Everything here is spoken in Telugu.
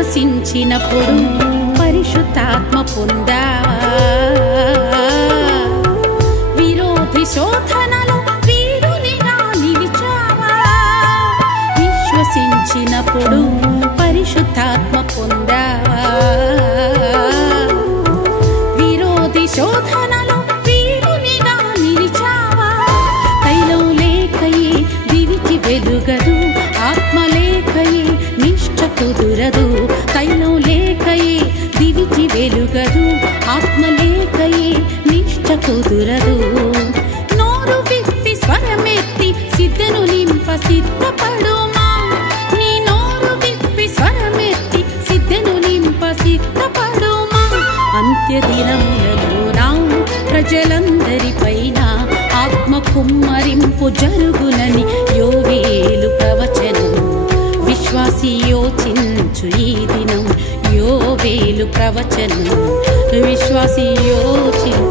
విశ్వసించినప్పుడు పరిశుద్ధాత్మ పొందావా? విరోధి శోధనలో వీరునిగా నిలిచావా? విశ్వసించినప్పుడు పరిశుద్ధాత్మ పొందావా? విరోధి శోధనలో వీరునిగా నిలిచావా? తైలం లేకయే దివికి వెలుగదు, ఆత్మ లేకయే నిష్ఠ కుదురదు. తైలం లేకయే దివికి వెలుగదు, ఆత్మ లేకయే నిష్ఠ కుదురదు. నోరు విప్పి స్వరమెత్తి సిద్ధను నింప సిద్ధపడుమా? నీ నోరు విప్పి స్వరమెత్తి సిద్ధను నింప సిద్ధపడుమా? అంత్య దినములలో నా ప్రజలందరిపైన ఆత్మ కుమ్మరింపు జరుగునని యోవేలు ప్రవచనం. విశ్వాసి యోచించు ఈ దినం యోవేలు ప్రవచనం. విశ్వాసి యోచించు